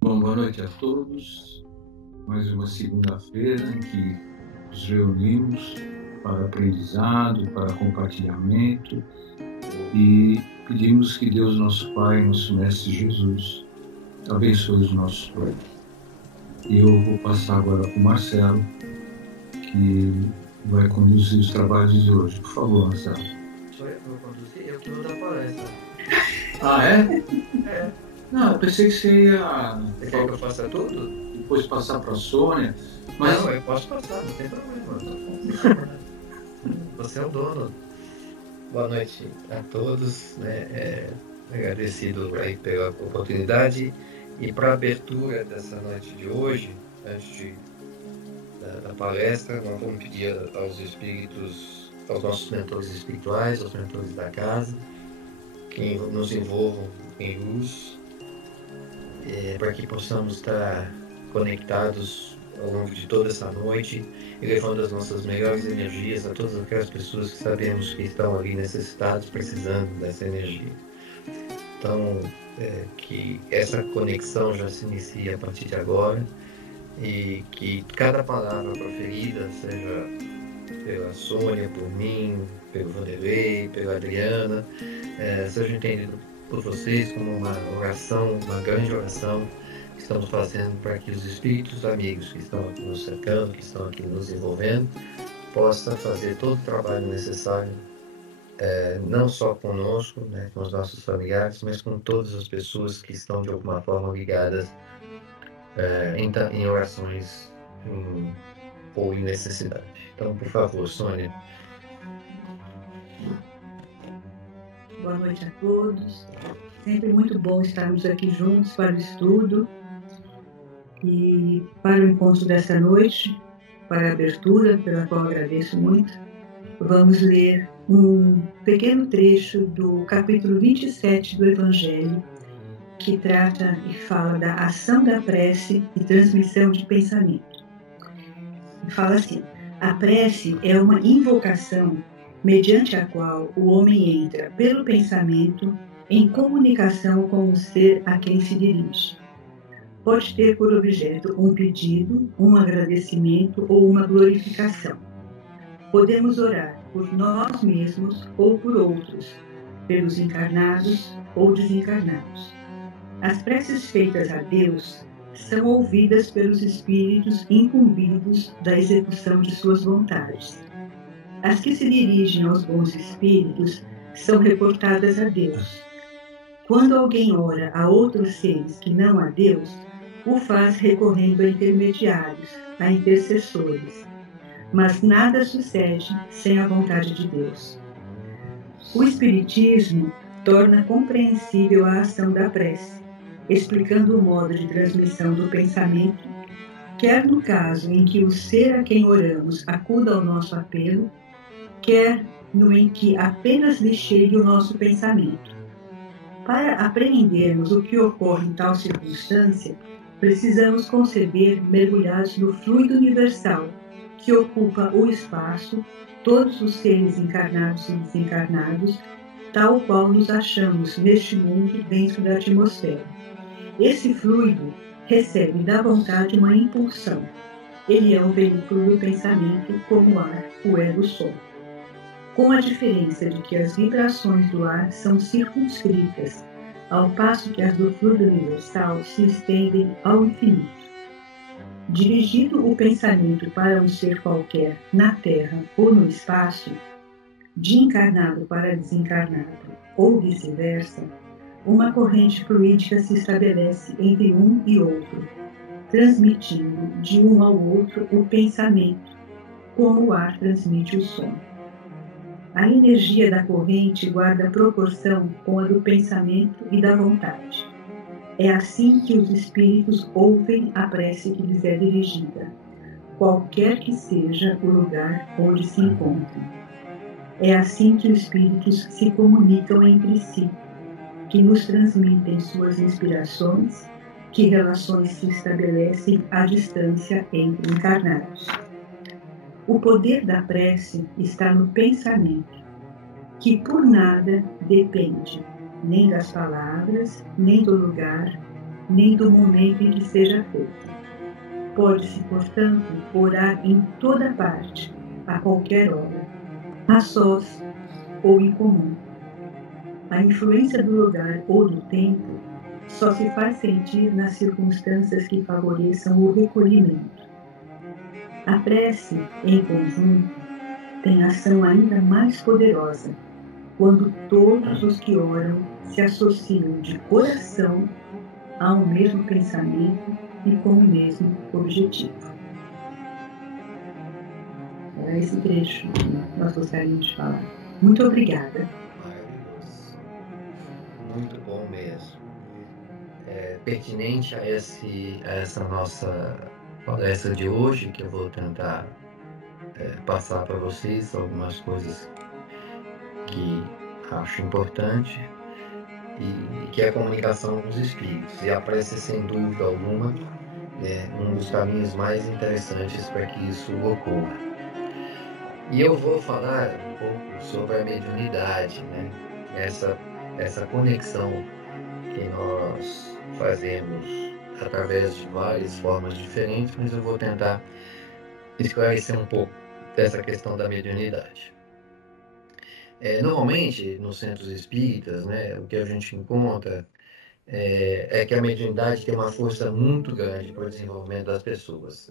Bom, boa noite a todos. Mais uma segunda-feira em que nos reunimos para aprendizado, para compartilhamento e pedimos que Deus, nosso Pai, nosso Mestre Jesus, abençoe os nossos planos. E eu vou passar agora para o Marcelo, que vai conduzir os trabalhos de hoje. Por favor, Marcelo. Sou eu que vou conduzir? Eu que vou dar palestra. Ah, é? É. Não, eu pensei que você ia... Você quer que eu faça tudo? Depois passar para a Sônia. Mas... Não, eu posso passar, não tem problema. Você é o dono. Boa noite a todos, né? Agradecido aí pela oportunidade e para a abertura dessa noite de hoje, antes da palestra, nós vamos pedir aos espíritos, aos nossos mentores espirituais, aos mentores da casa, que nos envolvam em luz, para que possamos estar conectados ao longo de toda essa noite e levando as nossas melhores energias a todas aquelas pessoas que sabemos que estão ali necessitadas, precisando dessa energia. Então, que essa conexão já se inicie a partir de agora e que cada palavra proferida, seja pela Sônia, por mim, pelo Vanderlei, pela Adriana, seja entendido por vocês como uma oração, uma grande oração que estamos fazendo para que os espíritos amigos que estão aqui nos cercando, que estão aqui nos envolvendo, possam fazer todo o trabalho necessário, não só conosco, né, com os nossos familiares, mas com todas as pessoas que estão de alguma forma ligadas em orações ou em necessidade. Então, por favor, Sônia. Boa noite a todos. Sempre muito bom estarmos aqui juntos para o estudo e para o encontro dessa noite, para a abertura, pela qual agradeço muito. Vamos ler um pequeno trecho do capítulo 27 do Evangelho, que trata e fala da ação da prece e transmissão de pensamento. Fala assim: a prece é uma invocação mediante a qual o homem entra pelo pensamento em comunicação com o ser a quem se dirige. Pode ter por objeto um pedido, um agradecimento ou uma glorificação. Podemos orar por nós mesmos ou por outros, pelos encarnados ou desencarnados. As preces feitas a Deus são ouvidas pelos espíritos incumbidos da execução de suas vontades. As que se dirigem aos bons espíritos são reportadas a Deus. Quando alguém ora a outros seres que não a Deus, o faz recorrendo a intermediários, a intercessores. Mas nada sucede sem a vontade de Deus. O Espiritismo torna compreensível a ação da prece, explicando o modo de transmissão do pensamento, quer no caso em que o ser a quem oramos acuda ao nosso apelo, quer no em que apenas lhe chegue o nosso pensamento. Para apreendermos o que ocorre em tal circunstância, precisamos conceber mergulhados no fluido universal, que ocupa o espaço, todos os seres encarnados e desencarnados, tal qual nos achamos neste mundo dentro da atmosfera. Esse fluido recebe da vontade uma impulsão. Ele é um veículo do pensamento como o ar o é do sol. Com a diferença de que as vibrações do ar são circunscritas, ao passo que as do fluido universal se estendem ao infinito. Dirigido o pensamento para um ser qualquer na Terra ou no espaço, de encarnado para desencarnado ou vice-versa, uma corrente fluídica se estabelece entre um e outro, transmitindo de um ao outro o pensamento, como o ar transmite o som. A energia da corrente guarda proporção com a do pensamento e da vontade. É assim que os espíritos ouvem a prece que lhes é dirigida, qualquer que seja o lugar onde se encontrem. É assim que os espíritos se comunicam entre si, que nos transmitem suas inspirações, que relações se estabelecem à distância entre encarnados. O poder da prece está no pensamento, que por nada depende, nem das palavras, nem do lugar, nem do momento em que seja feita. Pode-se, portanto, orar em toda parte, a qualquer hora, a sós ou em comum. A influência do lugar ou do tempo só se faz sentir nas circunstâncias que favoreçam o recolhimento. A prece, em conjunto, tem ação ainda mais poderosa quando todos os que oram se associam de coração ao mesmo pensamento e com o mesmo objetivo. É esse trecho que nós gostaríamos de falar. Muito obrigada. Maravilhoso. Muito bom mesmo. Pertinente a essa nossa palestra de hoje, que eu vou tentar passar para vocês algumas coisas que acho importante, e que é a comunicação com os espíritos. E a prece, sem dúvida alguma, é um dos caminhos mais interessantes para que isso ocorra. E eu vou falar um pouco sobre a mediunidade, né? Essa conexão que nós fazemos através de várias formas diferentes, mas eu vou tentar esclarecer um pouco dessa questão da mediunidade. Normalmente, nos centros espíritas, né, o que a gente encontra é que a mediunidade tem uma força muito grande para o desenvolvimento das pessoas.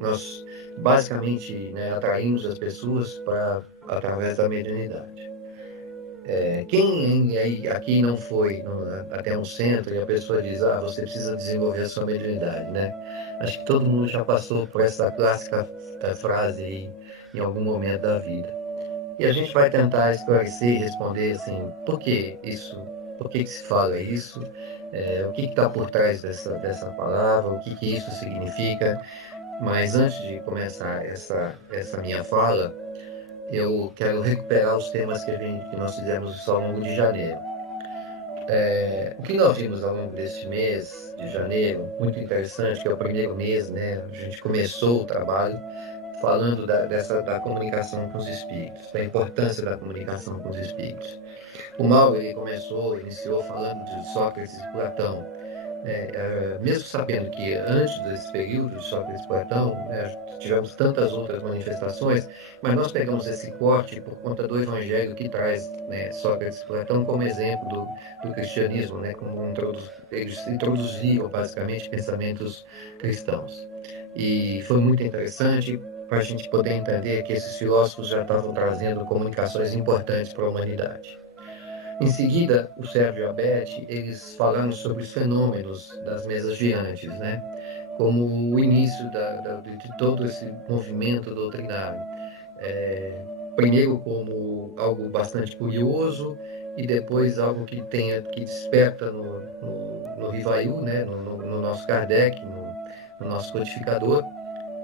Nós, basicamente, né, atraímos as pessoas através da mediunidade. Quem aqui não foi até um centro e a pessoa diz, você precisa desenvolver a sua mediunidade, né? Acho que todo mundo já passou por essa clássica frase aí, em algum momento da vida. E a gente vai tentar esclarecer e responder assim, por que isso? Por que se fala isso? O que está por trás dessa palavra? O que isso significa? Mas antes de começar essa minha fala, eu quero recuperar os temas que nós fizemos ao longo de janeiro. O que nós vimos ao longo deste mês de janeiro, muito interessante, que é o primeiro mês, né? A gente começou o trabalho falando da comunicação com os espíritos, da importância da comunicação com os espíritos. O Mauro iniciou falando de Sócrates e Platão. Mesmo sabendo que antes desse período de Sócrates e Platão, tivemos tantas outras manifestações, mas nós pegamos esse corte por conta do Evangelho que traz, né, Sócrates e Platão como exemplo do cristianismo, né, como eles introduziam basicamente pensamentos cristãos. E foi muito interessante para a gente poder entender que esses filósofos já estavam trazendo comunicações importantes para a humanidade. Em seguida, o Sérgio e a Beth, eles falaram sobre os fenômenos das mesas girantes, né? Como o início de todo esse movimento doutrinário. Primeiro como algo bastante curioso e depois algo que desperta no Rivail, né? no nosso Kardec, no nosso codificador.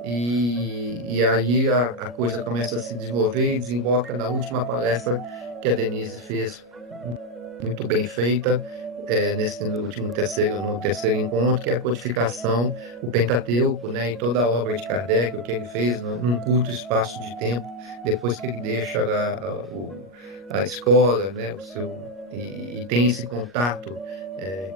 E aí a coisa começa a se desenvolver e desemboca na última palestra que a Denise fez, muito bem feita, no terceiro encontro, que é a codificação, o Pentateuco, né, e toda a obra de Kardec, o que ele fez num curto espaço de tempo, depois que ele deixa a escola, né, e tem esse contato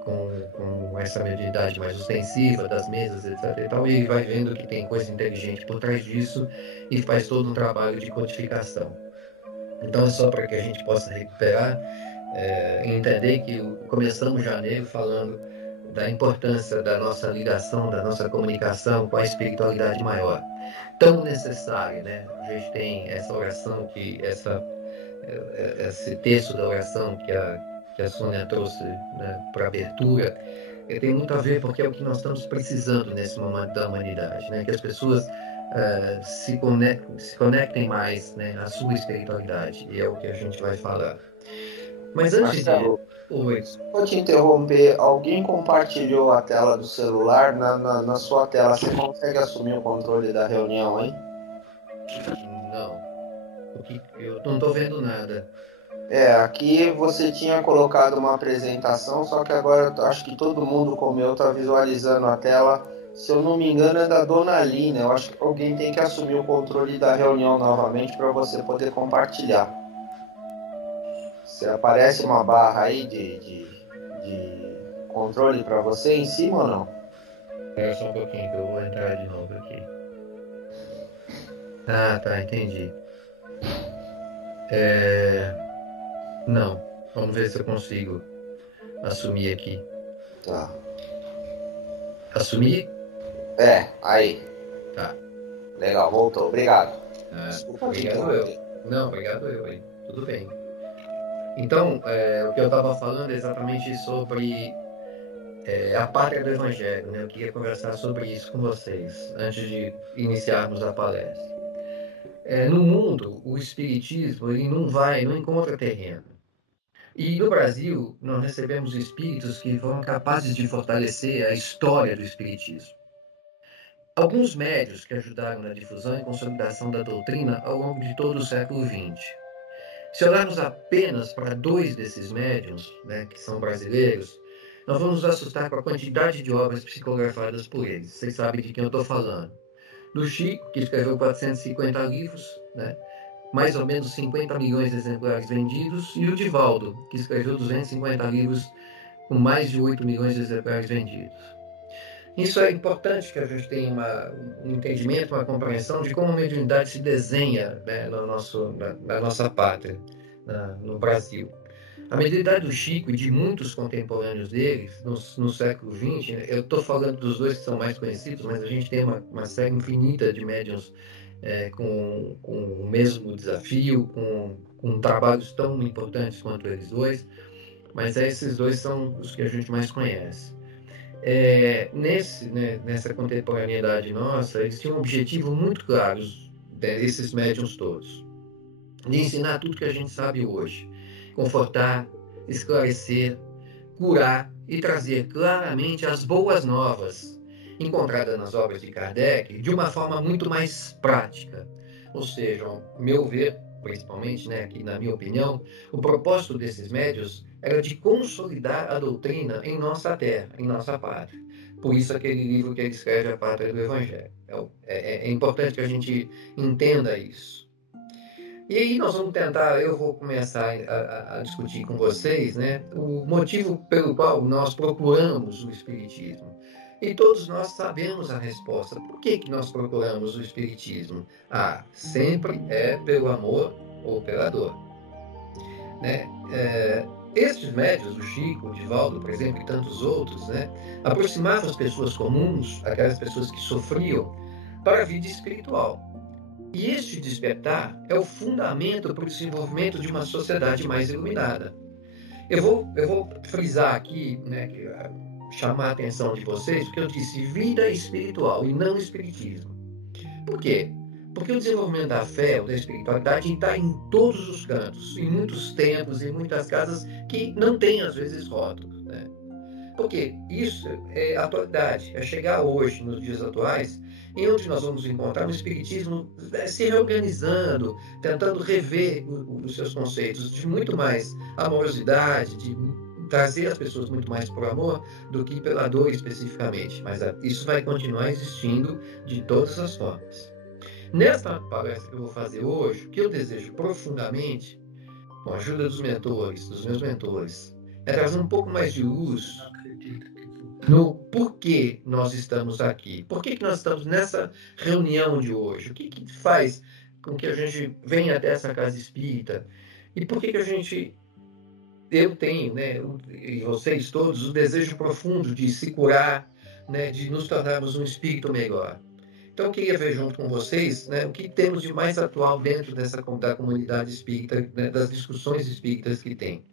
com essa mediunidade mais ostensiva das mesas, etc. E tal, e ele vai vendo que tem coisa inteligente por trás disso e faz todo um trabalho de codificação. Então é só para que a gente possa recuperar e entender que começamos janeiro falando da importância da nossa ligação, da nossa comunicação com a espiritualidade maior, tão necessária, né? A gente tem essa oração, esse texto da oração que a Sônia trouxe, né, para abertura, tem muito a ver porque é o que nós estamos precisando nesse momento da humanidade, né? Que as pessoas se conectem mais, né, à sua espiritualidade, e é o que a gente vai falar. Mas antes Marcelo, vou te interromper. Alguém compartilhou a tela do celular? Na sua tela, você consegue assumir o controle da reunião aí? Não. Eu não estou vendo nada. Aqui você tinha colocado uma apresentação, só que agora acho que todo mundo, como eu, está visualizando a tela. Se eu não me engano, é da Dona Lina. Eu acho que alguém tem que assumir o controle da reunião novamente para você poder compartilhar. Se aparece uma barra aí controle para você em cima ou não? Espera só um pouquinho que eu vou entrar de novo aqui. Ah, tá, entendi. Não, vamos ver se eu consigo assumir aqui. Tá. Assumir? Aí. Tá. Legal, voltou. Obrigado. Desculpa, obrigado eu. Não, obrigado eu, hein? Tudo bem. Então, o que eu estava falando é exatamente sobre a pátria do Evangelho, né? Eu queria conversar sobre isso com vocês, antes de iniciarmos a palestra. No mundo, o Espiritismo ele não encontra terreno. E no Brasil, nós recebemos espíritos que foram capazes de fortalecer a história do Espiritismo. Alguns médios que ajudaram na difusão e consolidação da doutrina ao longo de todo o século XX. Se olharmos apenas para 2 desses médiuns, né, que são brasileiros, nós vamos nos assustar com a quantidade de obras psicografadas por eles. Vocês sabem de quem eu estou falando. Do Chico, que escreveu 450 livros, né, mais ou menos 50 milhões de exemplares vendidos, e o Divaldo, que escreveu 250 livros com mais de 8 milhões de exemplares vendidos. Isso é importante que a gente tenha um entendimento, uma compreensão de como a mediunidade se desenha, né, na nossa pátria, no Brasil. A mediunidade do Chico e de muitos contemporâneos dele, no século XX, eu estou falando dos 2 que são mais conhecidos, mas a gente tem uma série infinita de médiuns com o mesmo desafio, com trabalhos tão importantes quanto eles 2, mas esses 2 são os que a gente mais conhece. Nessa contemporaneidade nossa, eles tinham um objetivo muito claro, esses médiuns todos, de ensinar tudo que a gente sabe hoje, confortar, esclarecer, curar e trazer claramente as boas novas encontradas nas obras de Kardec de uma forma muito mais prática. Ou seja, ao meu ver, principalmente, né, aqui na minha opinião, o propósito desses médiuns era de consolidar a doutrina em nossa terra, em nossa pátria. Por isso aquele livro que ele escreve, A Pátria do Evangelho. É importante que a gente entenda isso. E aí nós vamos tentar, eu vou começar a discutir com vocês, né, o motivo pelo qual nós procuramos o Espiritismo. E todos nós sabemos a resposta. Por que nós procuramos o Espiritismo? Sempre é pelo amor ou pela dor. Né? Estes médiuns, o Chico, o Divaldo, por exemplo, e tantos outros, né, aproximavam as pessoas comuns, aquelas pessoas que sofriam, para a vida espiritual. E este despertar é o fundamento para o desenvolvimento de uma sociedade mais iluminada. Eu vou frisar aqui, né, chamar a atenção de vocês, porque eu disse vida espiritual e não espiritismo. Por quê? Porque o desenvolvimento da fé ou da espiritualidade está em todos os cantos, em muitos templos, em muitas casas que não têm, às vezes, rótulos. Né? Porque isso é atualidade, é chegar hoje, nos dias atuais, em onde nós vamos encontrar um espiritismo se reorganizando, tentando rever os seus conceitos de muito mais amorosidade, de trazer as pessoas muito mais por amor do que pela dor especificamente. Mas isso vai continuar existindo de todas as formas. Nesta palestra que eu vou fazer hoje, o que eu desejo profundamente, com a ajuda dos meus mentores, é trazer um pouco mais de luz no porquê nós estamos aqui. Por que nós estamos nessa reunião de hoje? O que faz com que a gente venha até essa casa espírita? E por que eu tenho, né, e vocês todos, o desejo profundo de se curar, né, de nos tornarmos um espírito melhor. Então, eu queria ver junto com vocês, né, o que temos de mais atual dentro da comunidade espírita, né, das discussões espíritas que tem.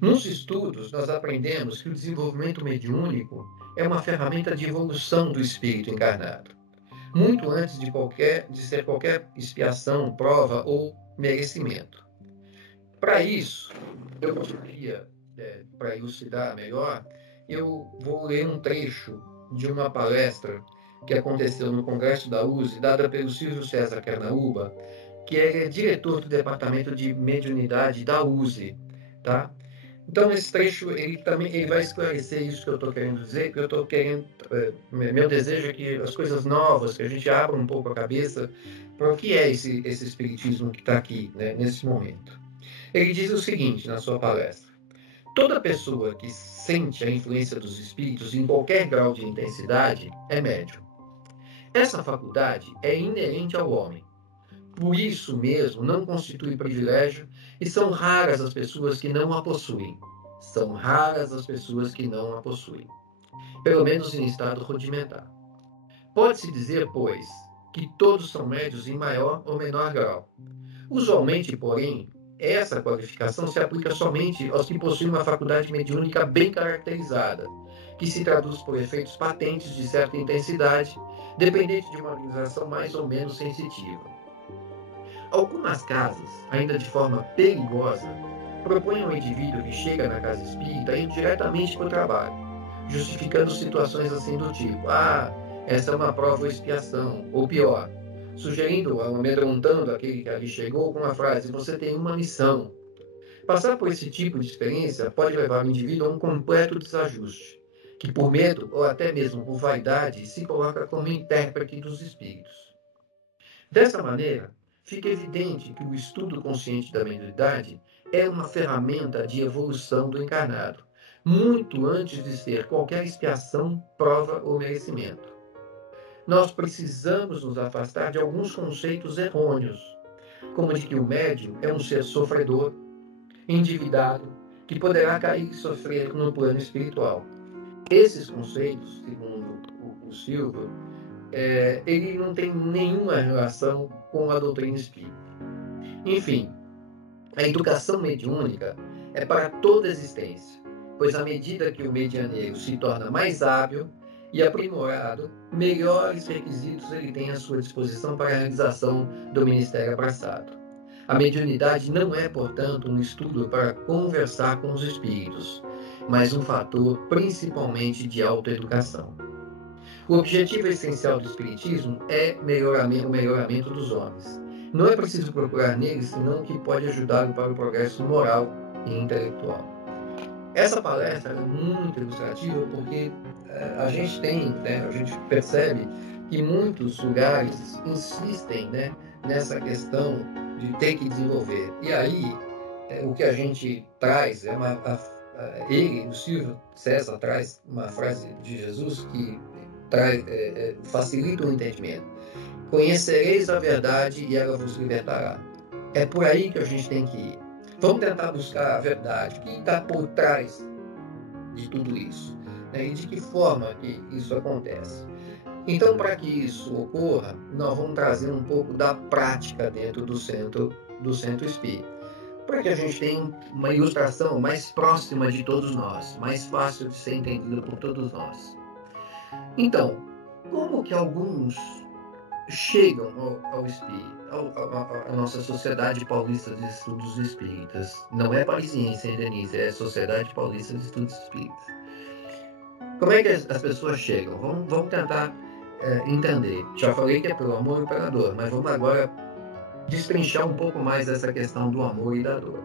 Nos estudos, nós aprendemos que o desenvolvimento mediúnico é uma ferramenta de evolução do espírito encarnado, muito antes de ser qualquer expiação, prova ou merecimento. Para isso, eu gostaria, para elucidar melhor, eu vou ler um trecho de uma palestra que aconteceu no Congresso da USE, dada pelo Silvio César Carnaúba, que é diretor do Departamento de Mediunidade da USE, tá? Então, esse trecho, ele vai esclarecer isso que eu estou querendo dizer, que eu estou querendo, meu desejo é que as coisas novas, que a gente abra um pouco a cabeça para o que é esse espiritismo que está aqui, né, nesse momento. Ele diz o seguinte na sua palestra: Toda pessoa que sente a influência dos espíritos em qualquer grau de intensidade é médium. Essa faculdade é inerente ao homem. Por isso mesmo, não constitui privilégio e são raras as pessoas que não a possuem. São raras as pessoas que não a possuem. Pelo menos em estado rudimentar. Pode-se dizer, pois, que todos são médios em maior ou menor grau. Usualmente, porém, essa qualificação se aplica somente aos que possuem uma faculdade mediúnica bem caracterizada, que se traduz por efeitos patentes de certa intensidade, dependente de uma organização mais ou menos sensitiva. Algumas casas, ainda de forma perigosa, propõem ao indivíduo que chega na casa espírita ir diretamente para o trabalho, justificando situações assim do tipo: essa é uma prova ou expiação, ou pior, sugerindo, amedrontando aquele que ali chegou com a frase: você tem uma missão. Passar por esse tipo de experiência pode levar o indivíduo a um completo desajuste, que por medo ou até mesmo por vaidade se coloca como intérprete dos espíritos. Dessa maneira, fica evidente que o estudo consciente da mediunidade é uma ferramenta de evolução do encarnado, muito antes de ser qualquer expiação, prova ou merecimento. Nós precisamos nos afastar de alguns conceitos errôneos, como de que o médium é um ser sofredor, endividado, que poderá cair e sofrer no plano espiritual. Esses conceitos, segundo o Silva, ele não tem nenhuma relação com a doutrina espírita. Enfim, a educação mediúnica é para toda existência, pois à medida que o medianeiro se torna mais hábil e aprimorado, melhores requisitos ele tem à sua disposição para a realização do ministério abraçado. A mediunidade não é, portanto, um estudo para conversar com os espíritos, mas um fator principalmente de autoeducação. O objetivo essencial do espiritismo é o melhoramento dos homens. Não é preciso procurar neles senão o que pode ajudá-lo para o progresso moral e intelectual. Essa palestra é muito ilustrativa porque a gente percebe que muitos lugares insistem, nessa questão de ter que desenvolver. E aí, o que a gente traz o Silvio César traz uma frase de Jesus que facilita o entendimento. Conhecereis a verdade e ela vos libertará. É por aí que a gente tem que ir. Vamos tentar buscar a verdade, o que está por trás de tudo isso, e de que forma que isso acontece. Então, para que isso ocorra, nós vamos trazer um pouco da prática dentro do centro espírita, para que a gente tenha uma ilustração mais próxima de todos nós, mais fácil de ser entendida por todos nós. Então, como que alguns chegam ao espírito, à nossa Sociedade Paulista de Estudos Espíritas? Não é parisiense, hein, Denise? É Sociedade Paulista de Estudos Espíritas. Como é que as pessoas chegam? Vamos tentar entender. Já falei que é pelo amor e pela dor, mas vamos agora destrinchar um pouco mais essa questão do amor e da dor.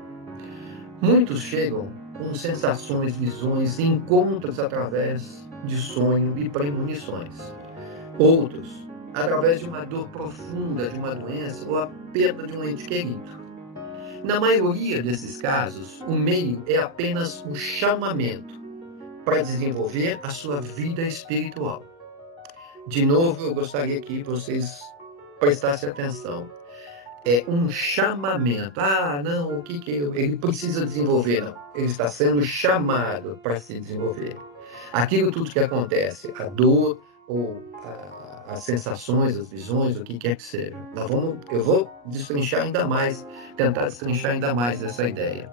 Muitos chegam com sensações, visões, encontros através de sonho e premonições. Outros, através de uma dor profunda, de uma doença ou a perda de um ente querido. Na maioria desses casos, o meio é apenas o chamamento para desenvolver a sua vida espiritual. De novo, eu gostaria que vocês prestassem atenção. É um chamamento. Não, o que ele precisa desenvolver? Não, ele está sendo chamado para se desenvolver. Aquilo tudo que acontece, a dor ou as sensações, as visões, o que quer que seja. Eu vou tentar destrinchar ainda mais essa ideia.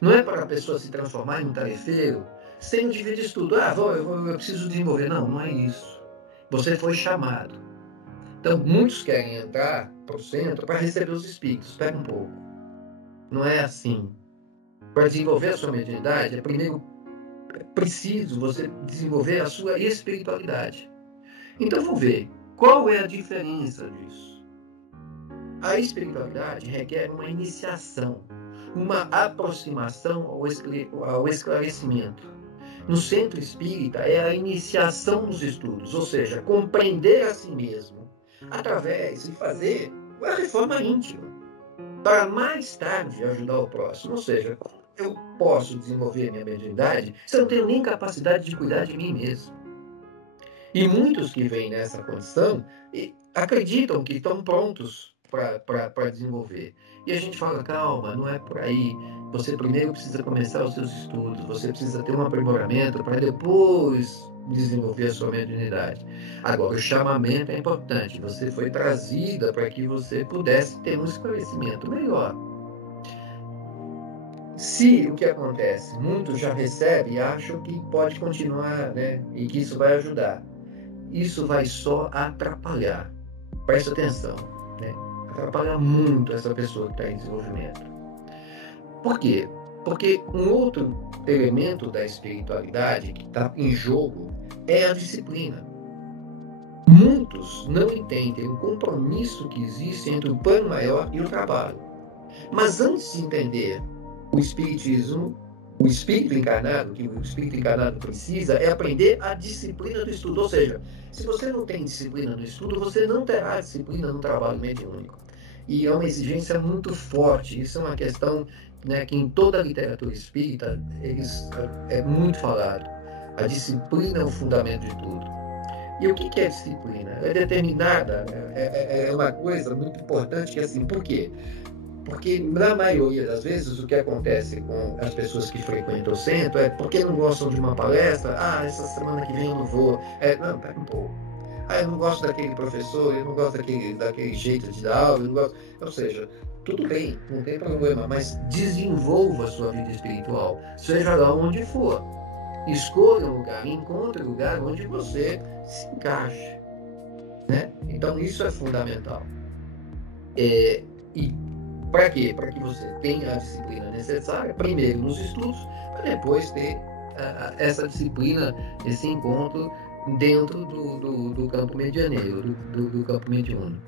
Não é para a pessoa se transformar em um tarefeiro sem o dever de estudo. Eu preciso desenvolver. Não é isso. Você foi chamado. Então, muitos querem entrar para o centro para receber os espíritos. Espera um pouco. Não é assim. Para desenvolver a sua mediunidade, é primeiro preciso você desenvolver a sua espiritualidade. Então, vamos ver qual é a diferença disso. A espiritualidade requer uma iniciação, uma aproximação ao esclarecimento. No centro espírita é a iniciação dos estudos, ou seja, compreender a si mesmo, através de fazer a reforma íntima, para mais tarde ajudar o próximo. Ou seja, eu posso desenvolver minha mediunidade se eu não tenho nem capacidade de cuidar de mim mesmo? E muitos que vêm nessa condição acreditam que estão prontos para desenvolver. E a gente fala, calma, não é por aí. Você primeiro precisa começar os seus estudos, você precisa ter um aprimoramento para depois desenvolver a sua mediunidade. Agora, o chamamento é importante. Você foi trazida para que você pudesse ter um esclarecimento melhor. Se o que acontece, muitos já recebem e acham que pode continuar, né, e que isso vai ajudar. Isso vai só atrapalhar. Presta atenção, né? Atrapalha muito essa pessoa que está em desenvolvimento. Por quê? Porque um outro elemento da espiritualidade que está em jogo é a disciplina. Muitos não entendem o compromisso que existe entre o plano maior e o trabalho. Mas antes de entender o espiritismo, o espírito encarnado, que o espírito encarnado precisa, é aprender a disciplina do estudo. Ou seja, se você não tem disciplina no estudo, você não terá disciplina no trabalho mediúnico. E é uma exigência muito forte. Isso é uma questão, né, que em toda a literatura espírita é muito falado. A disciplina é o fundamento de tudo. E o que é disciplina? É determinada, é uma coisa muito importante que é assim, por quê? Porque, na maioria das vezes, o que acontece com as pessoas que frequentam o centro é porque não gostam de uma palestra. Ah, essa semana que vem eu não vou. Não, pera um pouco. Ah, eu não gosto daquele professor, eu não gosto daquele jeito de dar aula, eu não gosto. Ou seja, tudo bem, não tem problema, mas desenvolva a sua vida espiritual, seja lá onde for. Escolha um lugar, encontre um lugar onde você se encaixe. Né? Então, isso é fundamental. E para quê? Para que você tenha a disciplina necessária, primeiro nos estudos, para depois ter essa disciplina, esse encontro dentro do campo medianeiro, do campo mediúnico.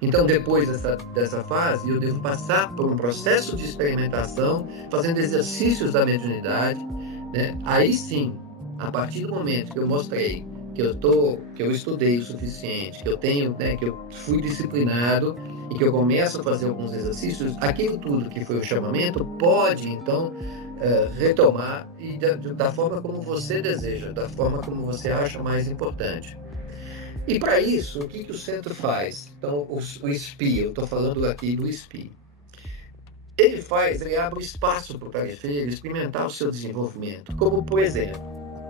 Então, depois dessa fase, eu devo passar por um processo de experimentação, fazendo exercícios da mediunidade, né? Aí sim, a partir do momento que eu mostrei que eu estudei o suficiente, que eu tenho, né, que eu fui disciplinado e que eu começo a fazer alguns exercícios, aquilo tudo que foi o chamamento pode, então, retomar e da forma como você deseja, da forma como você acha mais importante. E para isso, o que o centro faz? Então, o SPI, eu estou falando aqui do SPI. Ele abre espaço para o tarefeiro experimentar o seu desenvolvimento. Como, por exemplo,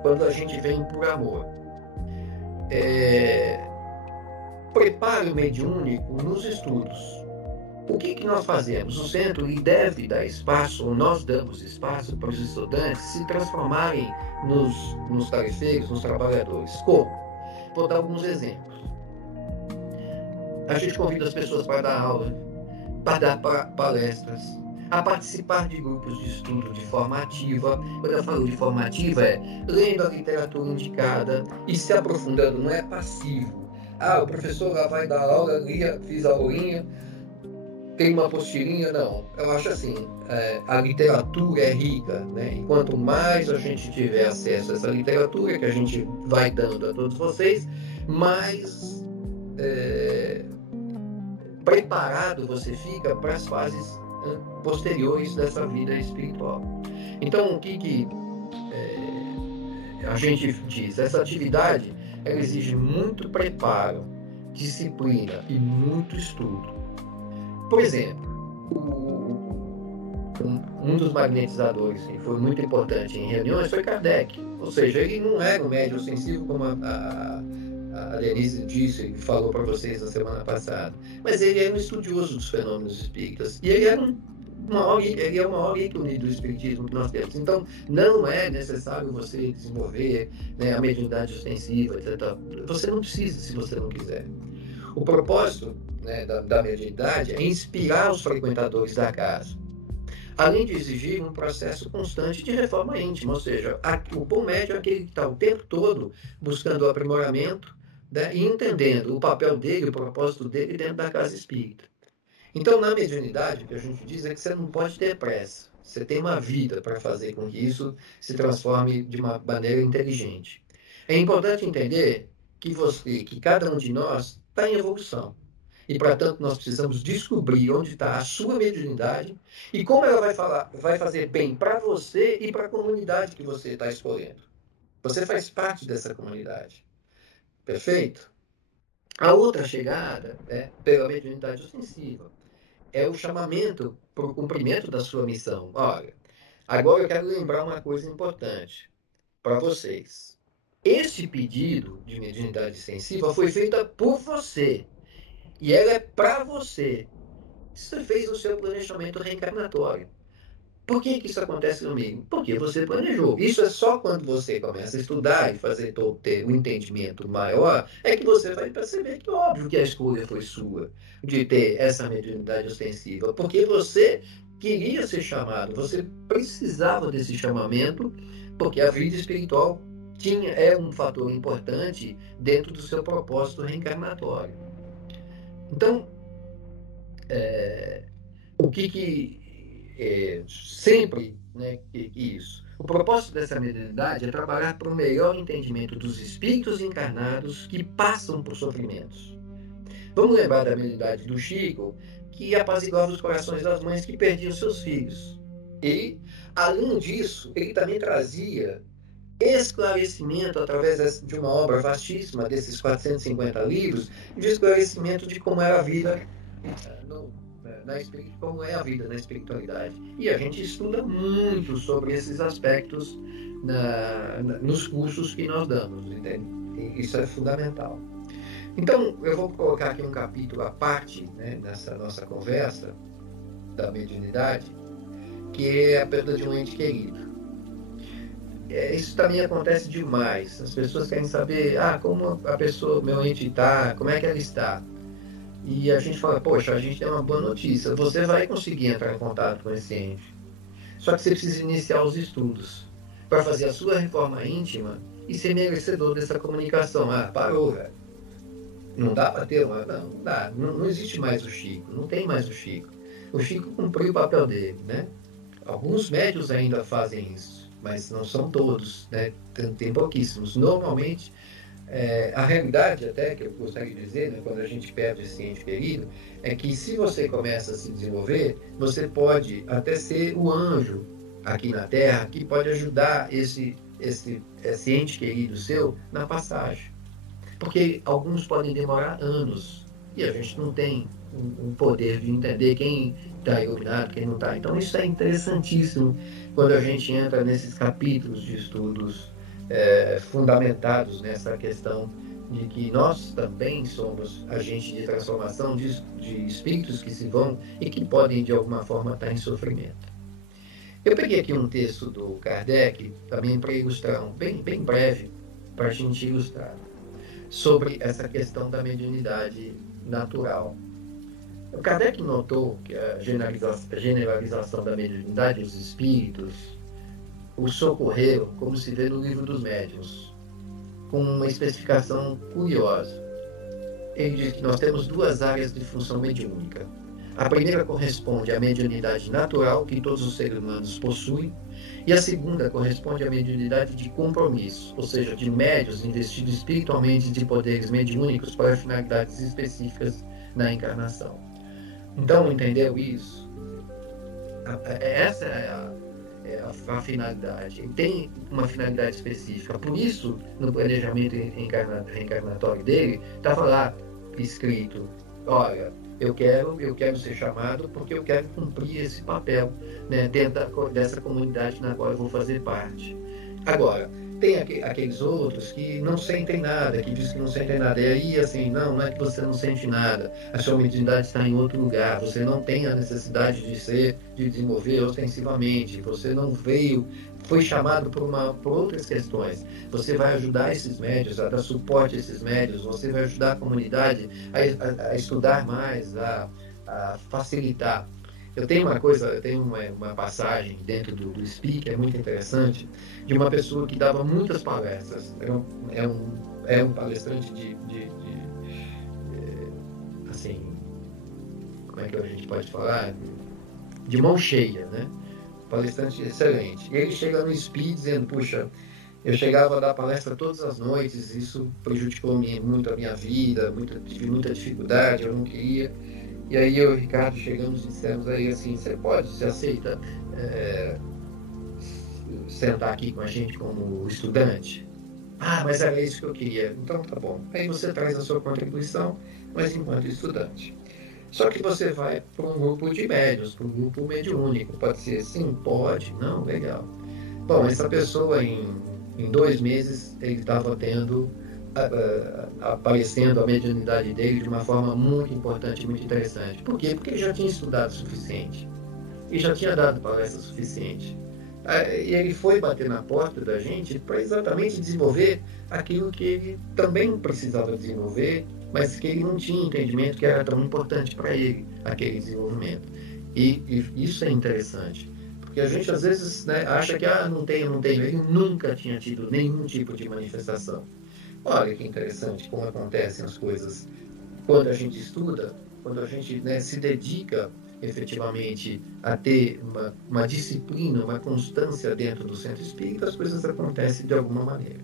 quando a gente vem por amor. Prepare o mediúnico nos estudos. O que nós fazemos? O centro deve dar espaço, ou nós damos espaço para os estudantes se transformarem nos tarefeiros, nos trabalhadores. Como? Vou dar alguns exemplos. A gente convida as pessoas para dar aula, para dar palestras, a participar de grupos de estudo de forma ativa. Quando eu falo de forma ativa, lendo a literatura indicada e se aprofundando, não é passivo. Ah, o professor lá vai dar aula, fiz a aulinha, tem uma apostilinha, não. Eu acho assim, a literatura é rica, né? E quanto mais a gente tiver acesso a essa literatura que a gente vai dando a todos vocês, mais preparado você fica para as fases posteriores dessa vida espiritual. Então, o que a gente diz? Essa atividade, ela exige muito preparo, disciplina e muito estudo. Por exemplo, um dos magnetizadores que foi muito importante em reuniões foi Kardec. Ou seja, ele não era um médium sensível, como a Denise disse e falou para vocês na semana passada. Mas ele era um estudioso dos fenômenos espíritas. E ele é o maior ícone do espiritismo que nós temos. Então, não é necessário você desenvolver, né, a mediunidade ostensiva, etc. Você não precisa, se você não quiser. O propósito, né, da mediunidade é inspirar os frequentadores da casa, além de exigir um processo constante de reforma íntima, ou seja, o bom médium é aquele que está o tempo todo buscando o aprimoramento, né, e entendendo o papel dele, o propósito dele dentro da casa espírita. Então, na mediunidade, o que a gente diz é que você não pode ter pressa, você tem uma vida para fazer com que isso se transforme de uma maneira inteligente. É importante entender que cada um de nós está em evolução. E, para tanto, nós precisamos descobrir onde está a sua mediunidade e como ela vai fazer bem para você e para a comunidade que você está escolhendo. Você faz parte dessa comunidade. Perfeito? A outra chegada, pela mediunidade ostensiva, é o chamamento para o cumprimento da sua missão. Olha, agora eu quero lembrar uma coisa importante para vocês. Esse pedido de mediunidade ostensiva foi feita por você. E ela é para você. Você fez o seu planejamento reencarnatório. Por que isso acontece comigo? Porque você planejou. Isso é só quando você começa a estudar e ter um entendimento maior, é que você vai perceber que, óbvio, que a escolha foi sua, de ter essa mediunidade ostensiva. Porque você queria ser chamado, você precisava desse chamamento, porque a vida espiritual é um fator importante dentro do seu propósito reencarnatório. Então, o que sempre, né, isso. O propósito dessa mediunidade é trabalhar para o melhor entendimento dos espíritos encarnados que passam por sofrimentos. Vamos lembrar da mediunidade do Chico, que apaziguava os corações das mães que perdiam seus filhos. E, além disso, ele também trazia esclarecimento através de uma obra vastíssima, desses 450 livros, de esclarecimento de como era a vida como é a vida na espiritualidade. E a gente estuda muito sobre esses aspectos nos cursos que nós damos, entende? E isso é fundamental. Então, eu vou colocar aqui um capítulo à parte, né, nessa nossa conversa da mediunidade, que é a perda de um ente querido. Isso também acontece demais. As pessoas querem saber, como a pessoa, meu ente está, como é que ela está. E a gente fala, poxa, a gente tem uma boa notícia, você vai conseguir entrar em contato com esse ente. Só que você precisa iniciar os estudos para fazer a sua reforma íntima e ser merecedor dessa comunicação. Parou, velho. Não dá para ter uma... Não dá. Não existe mais o Chico, não tem mais o Chico. O Chico cumpriu o papel dele, né? Alguns médiuns ainda fazem isso, mas não são todos, né? Tem pouquíssimos. Normalmente, a realidade até, que eu gostaria de dizer, né, quando a gente perde esse ente querido, é que se você começa a se desenvolver, você pode até ser o anjo aqui na Terra que pode ajudar esse ente querido seu na passagem. Porque alguns podem demorar anos e a gente não tem um poder de entender quem está iluminado, quem não está. Então isso é interessantíssimo quando a gente entra nesses capítulos de estudos fundamentados nessa questão de que nós também somos agentes de transformação de espíritos que se vão e que podem de alguma forma estar em sofrimento. Eu peguei aqui um texto do Kardec, também para ilustrar, bem breve, para a gente ilustrar, sobre essa questão da mediunidade natural. O Kardec notou que a generalização da mediunidade dos espíritos o socorreram, como se vê no Livro dos Médiuns, com uma especificação curiosa. Ele diz que nós temos duas áreas de função mediúnica. A primeira corresponde à mediunidade natural que todos os seres humanos possuem, e a segunda corresponde à mediunidade de compromisso, ou seja, de médiuns investidos espiritualmente de poderes mediúnicos para finalidades específicas na encarnação. Então, entendeu isso? Essa é a finalidade. Ele tem uma finalidade específica. Por isso, no planejamento reencarnatório dele, estava lá escrito: olha, eu quero ser chamado porque eu quero cumprir esse papel, né, dentro dessa comunidade na qual eu vou fazer parte. Agora, tem aqueles outros que não sentem nada, que dizem que não sentem nada. E aí, assim, não é que você não sente nada. A sua mediunidade está em outro lugar. Você não tem a necessidade de desenvolver ostensivamente. Você não foi chamado por outras questões. Você vai ajudar esses médiuns, a dar suporte a esses médiuns. Você vai ajudar a comunidade a estudar mais, a facilitar. Eu tenho uma passagem dentro do Speak, que é muito interessante, de uma pessoa que dava muitas palestras. É um palestrante assim, como é que a gente pode falar? De mão cheia, né? Palestrante excelente. E ele chega no Speak dizendo: puxa, Eu chegava a dar palestra todas as noites, isso prejudicou muito a minha vida, tive muita dificuldade, eu não queria. E aí eu e o Ricardo chegamos e dissemos aí assim, você aceita sentar aqui com a gente como estudante? Ah, mas era isso que eu queria. Então tá bom. Aí você traz a sua contribuição, mas enquanto estudante. Só que você vai para um grupo de médios, para um grupo mediúnico. Pode ser sim? Pode. Não? Legal. Bom, essa pessoa em 2 meses ele estava tendo, aparecendo a mediunidade dele de uma forma muito importante, muito interessante. Por quê? Porque ele já tinha estudado o suficiente. E já tinha dado palestra suficiente. E ele foi bater na porta da gente para exatamente desenvolver aquilo que ele também precisava desenvolver, mas que ele não tinha entendimento que era tão importante para ele, aquele desenvolvimento. E isso é interessante, porque a gente às vezes, né, acha que não tenho. Ele nunca tinha tido nenhum tipo de manifestação. Olha que interessante como acontecem as coisas quando a gente estuda, quando a gente, né, se dedica efetivamente a ter uma disciplina, uma constância dentro do centro espírita, as coisas acontecem de alguma maneira.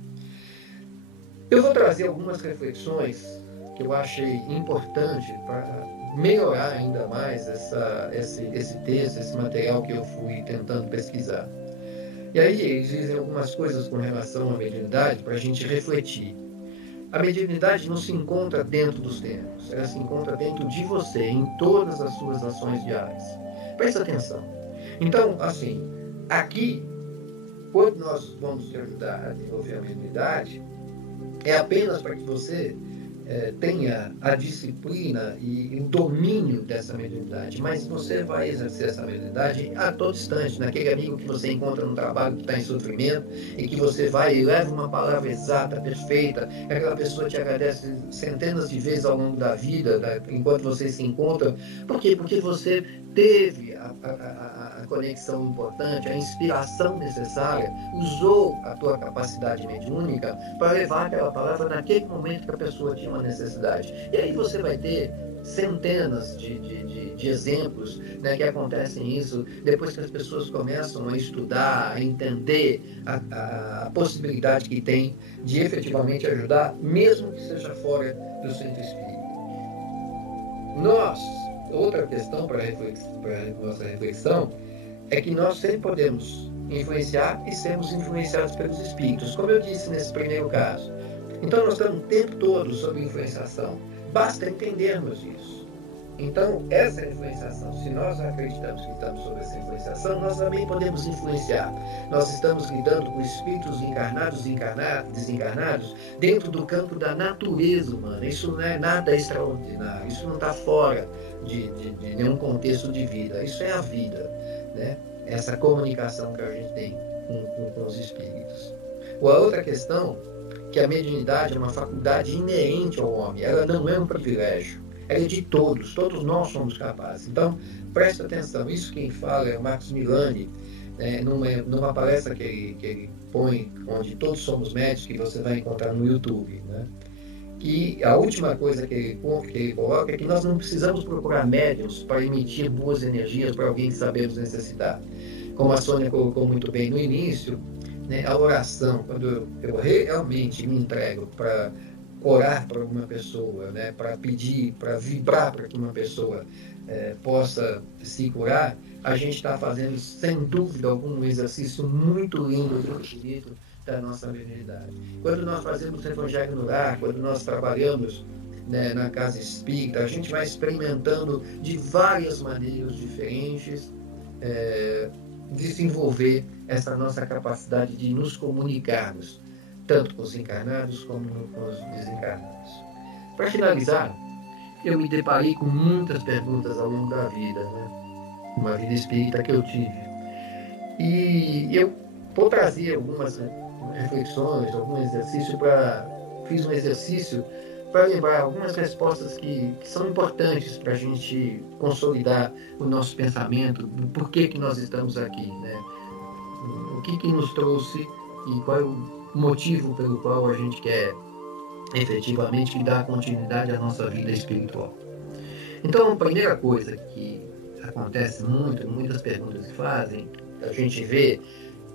Eu vou trazer algumas reflexões que eu achei importante para melhorar ainda mais esse texto, esse material que eu fui tentando pesquisar. E aí eles dizem algumas coisas com relação à mediunidade para a gente refletir. A mediunidade não se encontra dentro dos tempos, ela se encontra dentro de você, em todas as suas ações diárias. Presta atenção. Então, assim, aqui, quando nós vamos te ajudar a desenvolver a mediunidade, é apenas para que você tenha a disciplina e o domínio dessa mediunidade, mas você vai exercer essa mediunidade a todo instante, naquele amigo que você encontra no trabalho que está em sofrimento e que você vai e leva uma palavra exata, perfeita, que aquela pessoa te agradece centenas de vezes ao longo da vida, enquanto vocês se encontram. Por quê? Porque você teve a conexão importante, a inspiração necessária, usou a tua capacidade mediúnica para levar aquela palavra naquele momento que a pessoa tinha uma necessidade. E aí você vai ter centenas de exemplos, né, que acontecem isso depois que as pessoas começam a estudar, a entender a possibilidade que tem de efetivamente ajudar, mesmo que seja fora do centro espírita. Outra questão para a nossa reflexão é que nós sempre podemos influenciar e sermos influenciados pelos espíritos, como eu disse nesse primeiro caso. Então nós estamos o tempo todo sob influenciação. Basta entendermos isso. Então, essa influenciação, se nós acreditamos que estamos sob essa influenciação, nós também podemos influenciar. Nós estamos lidando com espíritos encarnados e desencarnados dentro do campo da natureza humana. Isso não é nada extraordinário, isso não está fora de nenhum contexto de vida. Isso é a vida, né? Essa comunicação que a gente tem com os espíritos. A outra questão, que a mediunidade é uma faculdade inerente ao homem, ela não é um privilégio, ela é de todos nós somos capazes. Então, presta atenção, isso quem fala é o Marcos Milani, numa palestra que ele põe, onde todos somos médicos, que você vai encontrar no YouTube, né? E a última coisa que ele coloca é que nós não precisamos procurar médiuns para emitir boas energias para alguém que sabemos necessitar. Como a Sônia colocou muito bem no início, né, a oração, quando eu realmente me entrego para orar para uma pessoa, né, para pedir, para vibrar para que uma pessoa possa se curar, a gente está fazendo, sem dúvida alguma, um exercício muito lindo, muito bonito da nossa mediunidade. Quando nós fazemos o Evangelho no Lar, quando nós trabalhamos, né, na casa espírita, a gente vai experimentando de várias maneiras diferentes desenvolver essa nossa capacidade de nos comunicarmos, tanto com os encarnados como com os desencarnados. Para finalizar, eu me deparei com muitas perguntas ao longo da vida, né? Uma vida espírita que eu tive. E eu vou trazer algumas reflexões, algum exercício fiz um exercício para lembrar algumas respostas que são importantes para a gente consolidar o nosso pensamento, do porquê que nós estamos aqui, né? O que nos trouxe e qual é o motivo pelo qual a gente quer efetivamente dar continuidade à nossa vida espiritual. Então, a primeira coisa que acontece muito, muitas perguntas que fazem, a gente vê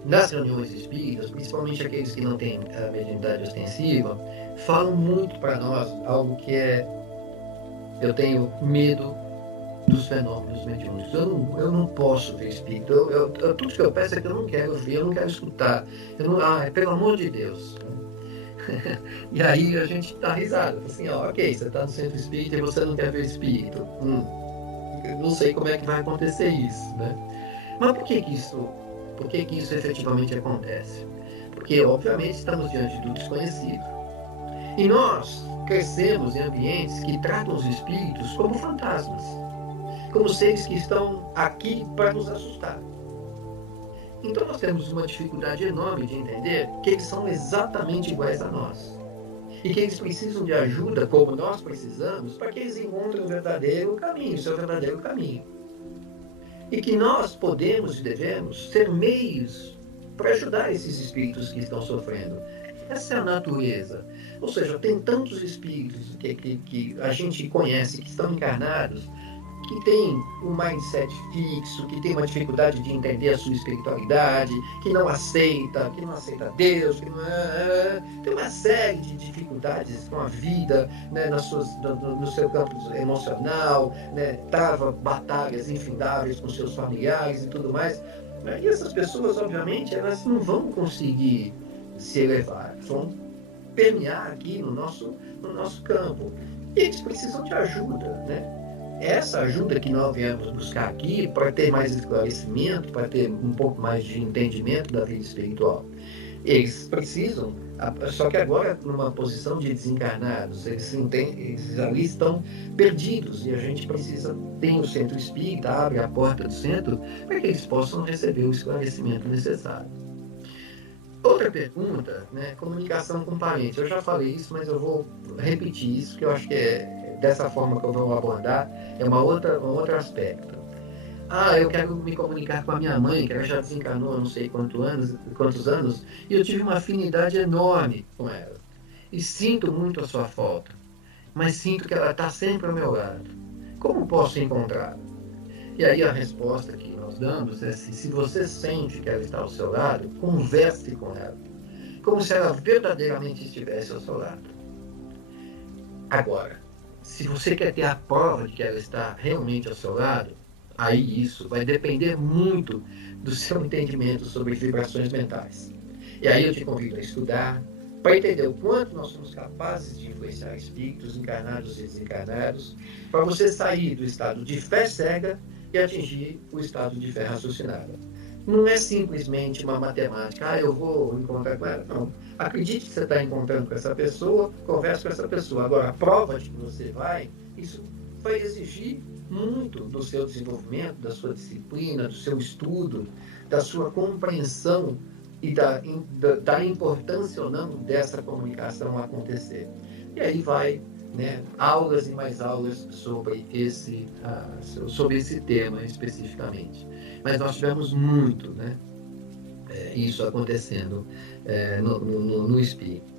nas reuniões espíritas, principalmente aqueles que não têm a mediunidade ostensiva, falam muito para nós algo que eu tenho medo dos fenômenos mediúnicos. Eu não posso ver espírito. Tudo que eu peço é que eu não quero ver, eu não quero escutar. Pelo amor de Deus. E aí a gente dá risada. Assim, ok, você está no centro espírita e você não quer ver espírito. Eu não sei como é que vai acontecer isso, né? Mas por que isso efetivamente acontece? Porque, obviamente, estamos diante do desconhecido. E nós crescemos em ambientes que tratam os espíritos como fantasmas, como seres que estão aqui para nos assustar. Então nós temos uma dificuldade enorme de entender que eles são exatamente iguais a nós. E que eles precisam de ajuda, como nós precisamos, para que eles encontrem o verdadeiro caminho, o seu verdadeiro caminho. E que nós podemos e devemos ser meios para ajudar esses espíritos que estão sofrendo. Essa é a natureza. Ou seja, tem tantos espíritos que a gente conhece, que estão encarnados, que tem um mindset fixo, que tem uma dificuldade de entender a sua espiritualidade, que não aceita Deus, tem uma série de dificuldades com a vida, né, no seu campo emocional, né, trava batalhas infindáveis com seus familiares e tudo mais. E essas pessoas, obviamente, elas não vão conseguir se elevar, vão permear aqui no nosso campo. E eles precisam de ajuda, né? Essa ajuda que nós viemos buscar aqui para ter mais esclarecimento, para ter um pouco mais de entendimento da vida espiritual. Eles precisam, só que agora numa posição de desencarnados, eles ali estão perdidos e a gente precisa, tem o centro espírita, abre a porta do centro para que eles possam receber o esclarecimento necessário. Outra pergunta, né, comunicação com parentes. Eu já falei isso, mas eu vou repetir isso, que eu acho que é dessa forma que eu vou abordar, é um outro aspecto. Eu quero me comunicar com a minha mãe, que ela já desencarnou há não sei quantos anos, e eu tive uma afinidade enorme com ela. E sinto muito a sua falta, mas sinto que ela está sempre ao meu lado. Como posso encontrá-la? E aí a resposta que nós damos é assim: se você sente que ela está ao seu lado, converse com ela, como se ela verdadeiramente estivesse ao seu lado. Agora, se você quer ter a prova de que ela está realmente ao seu lado, aí isso vai depender muito do seu entendimento sobre vibrações mentais. E aí eu te convido a estudar, para entender o quanto nós somos capazes de influenciar espíritos encarnados e desencarnados, para você sair do estado de fé cega e atingir o estado de fé raciocinada. Não é simplesmente uma matemática, eu vou encontrar com ela. Não. Acredite que você está encontrando com essa pessoa, converse com essa pessoa. Agora, a prova de que você isso vai exigir muito do seu desenvolvimento, da sua disciplina, do seu estudo, da sua compreensão e da importância ou não dessa comunicação acontecer. E aí vai, né, aulas e mais aulas sobre esse tema especificamente. Mas nós tivemos muito, né, isso acontecendo no espírito.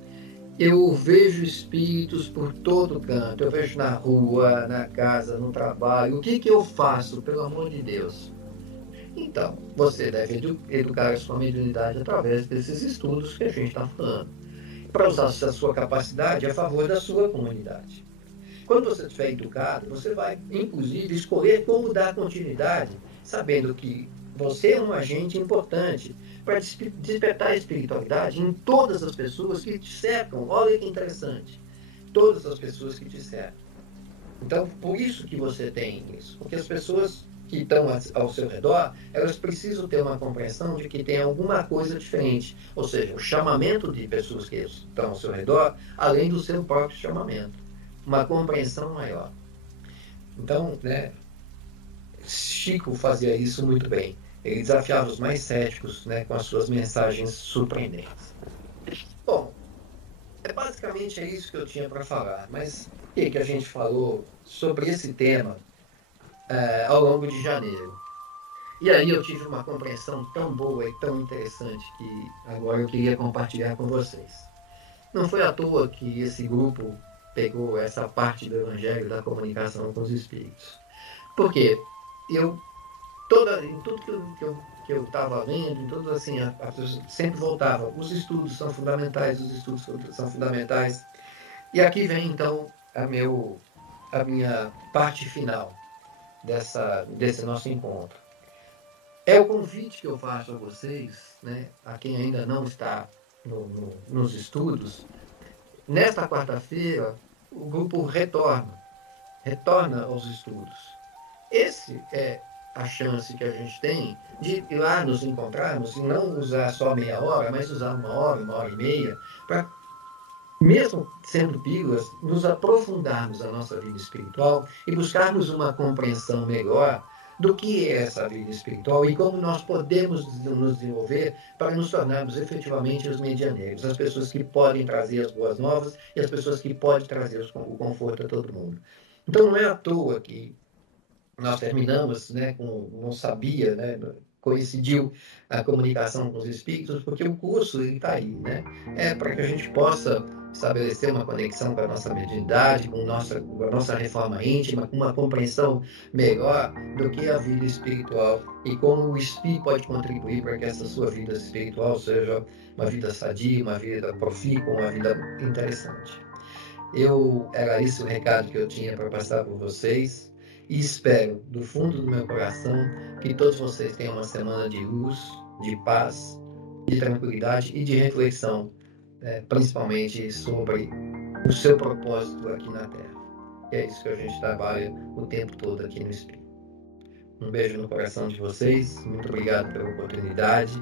Eu vejo espíritos por todo canto, eu vejo na rua, na casa, no trabalho. O que eu faço, pelo amor de Deus? Então, você deve educar a sua mediunidade através desses estudos que a gente está falando, para usar a sua capacidade a favor da sua comunidade. Quando você estiver educado, você vai, inclusive, escolher como dar continuidade, sabendo que você é um agente importante para despertar a espiritualidade em todas as pessoas que te cercam. Olha que interessante. Todas as pessoas que te cercam. Então, por isso que você tem isso. Porque as pessoas que estão ao seu redor, elas precisam ter uma compreensão de que tem alguma coisa diferente. Ou seja, o chamamento de pessoas que estão ao seu redor, além do seu próprio chamamento. Uma compreensão maior. Então, né, Chico fazia isso muito bem. Ele desafiava os mais céticos, né, com as suas mensagens surpreendentes. Bom, basicamente é isso que eu tinha para falar. Mas o que a gente falou sobre esse tema ao longo de janeiro? E aí eu tive uma compreensão tão boa e tão interessante que agora eu queria compartilhar com vocês. Não foi à toa que esse grupo pegou essa parte do Evangelho da comunicação com os espíritos. Porque em tudo que eu estava lendo, todas assim, sempre voltava. Os estudos são fundamentais, os estudos são fundamentais. E aqui vem, então, a minha parte final desse nosso encontro. É o convite que eu faço a vocês, né, a quem ainda não está nos estudos. Nesta quarta-feira, o grupo retorna aos estudos. Esse é a chance que a gente tem de ir lá nos encontrarmos e não usar só meia hora, mas usar uma hora e meia, para, mesmo sendo pílulas, nos aprofundarmos na nossa vida espiritual e buscarmos uma compreensão melhor do que é essa vida espiritual e como nós podemos nos desenvolver para nos tornarmos efetivamente os medianeiros, as pessoas que podem trazer as boas novas e as pessoas que podem trazer o conforto a todo mundo. Então não é à toa que nós terminamos, né, não sabia, né, coincidiu a comunicação com os espíritos, porque o curso está aí, né, é para que a gente possa estabelecer uma conexão com a nossa mediunidade, com a nossa reforma íntima, com uma compreensão melhor do que a vida espiritual e como o espírito pode contribuir para que essa sua vida espiritual seja uma vida sadia, uma vida profícua, uma vida interessante. Era esse o recado que eu tinha para passar por vocês e espero, do fundo do meu coração, que todos vocês tenham uma semana de luz, de paz, de tranquilidade e de reflexão, principalmente sobre o seu propósito aqui na Terra. E é isso que a gente trabalha o tempo todo aqui no Espírito. Um beijo no coração de vocês, muito obrigado pela oportunidade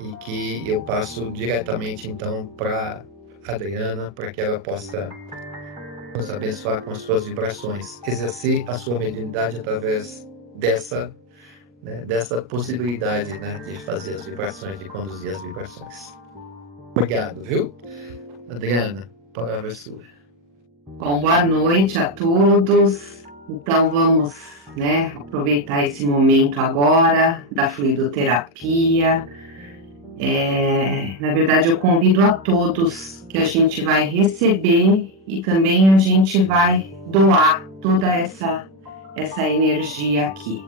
e que eu passo diretamente então para Adriana, para que ela possa nos abençoar com as suas vibrações, exercer a sua mediunidade através dessa possibilidade, né, de fazer as vibrações, de conduzir as vibrações. Obrigado, viu? Adriana, a palavra é sua. Bom, boa noite a todos. Então vamos, né, aproveitar esse momento agora da fluidoterapia. Na verdade, eu convido a todos que a gente vai receber e também a gente vai doar toda essa energia aqui.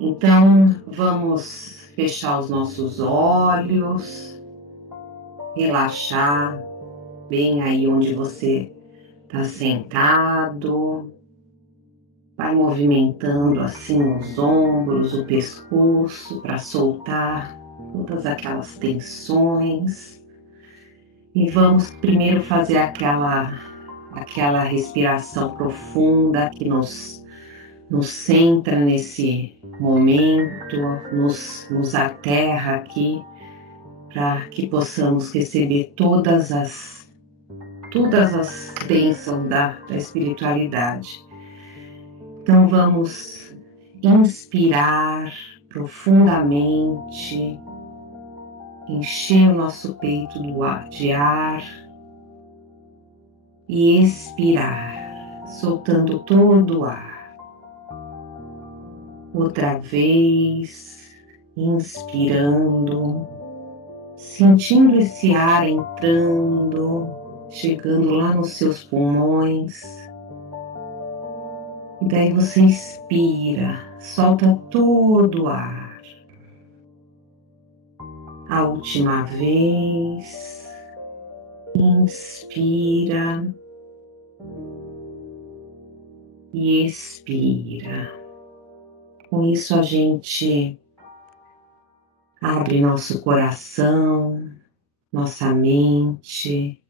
Então, vamos fechar os nossos olhos, relaxar bem aí onde você está sentado, vai movimentando assim os ombros, o pescoço para soltar todas aquelas tensões e vamos primeiro fazer aquela respiração profunda que nos centra nesse momento, nos aterra aqui para que possamos receber todas as bênçãos da espiritualidade. Então vamos inspirar profundamente, encher o nosso peito de ar e expirar, soltando todo o ar. Outra vez, inspirando, sentindo esse ar entrando, chegando lá nos seus pulmões. E daí você expira, solta todo o ar. A última vez, inspira e expira. Com isso a gente abre nosso coração, nossa mente,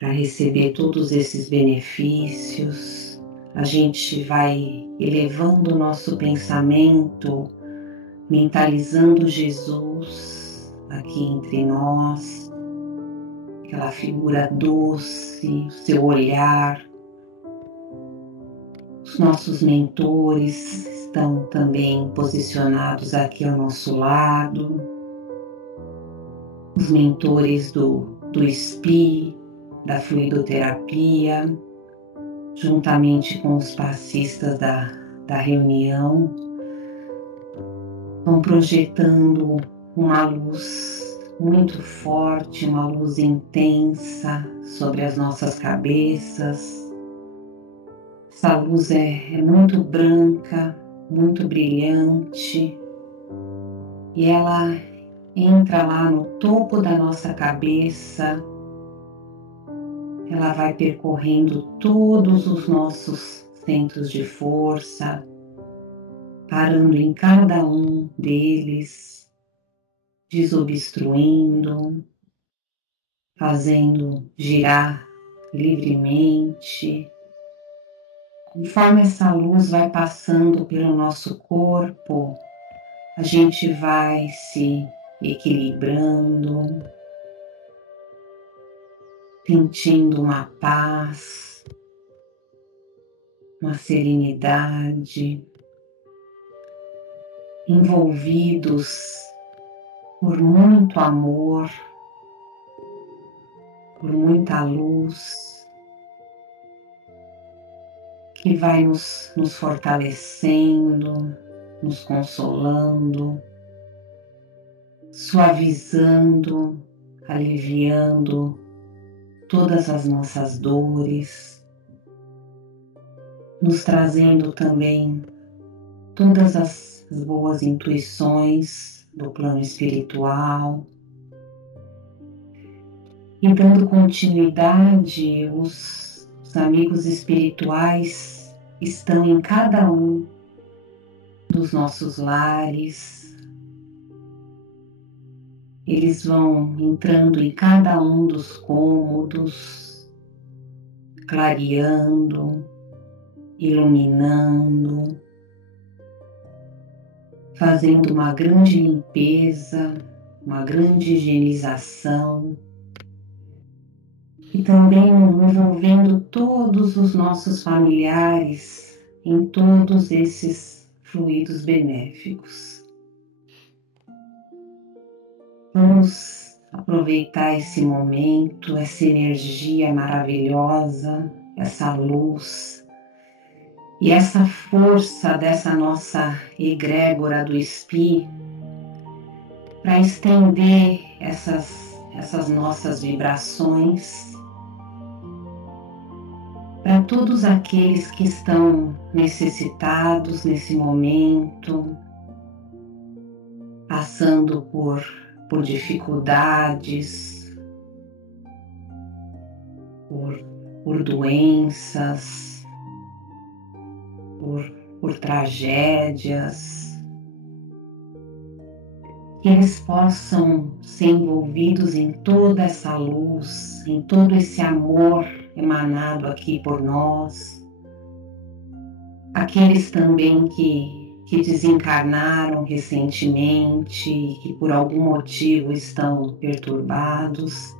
para receber todos esses benefícios. A gente vai elevando o nosso pensamento, mentalizando Jesus aqui entre nós, aquela figura doce, seu olhar. Os nossos mentores estão também posicionados aqui ao nosso lado. Os mentores do SPI, da fluidoterapia, juntamente com os passistas da reunião, vão projetando uma luz muito forte, uma luz intensa sobre as nossas cabeças. Essa luz é muito branca, muito brilhante, e ela entra lá no topo da nossa cabeça. Ela vai percorrendo todos os nossos centros de força, parando em cada um deles, desobstruindo, fazendo girar livremente. Conforme essa luz vai passando pelo nosso corpo, a gente vai se equilibrando, sentindo uma paz, uma serenidade, envolvidos por muito amor, por muita luz, que vai nos fortalecendo, nos consolando, suavizando, aliviando todas as nossas dores, nos trazendo também todas as boas intuições do plano espiritual e dando continuidade. Os amigos espirituais estão em cada um dos nossos lares. Eles vão entrando em cada um dos cômodos, clareando, iluminando, fazendo uma grande limpeza, uma grande higienização e também envolvendo todos os nossos familiares em todos esses fluidos benéficos. Vamos aproveitar esse momento, essa energia maravilhosa, essa luz e essa força dessa nossa egrégora do Espi para estender essas nossas vibrações para todos aqueles que estão necessitados nesse momento, passando por dificuldades, por doenças, por tragédias, que eles possam ser envolvidos em toda essa luz, em todo esse amor emanado aqui por nós. Aqueles também que desencarnaram recentemente e que por algum motivo estão perturbados,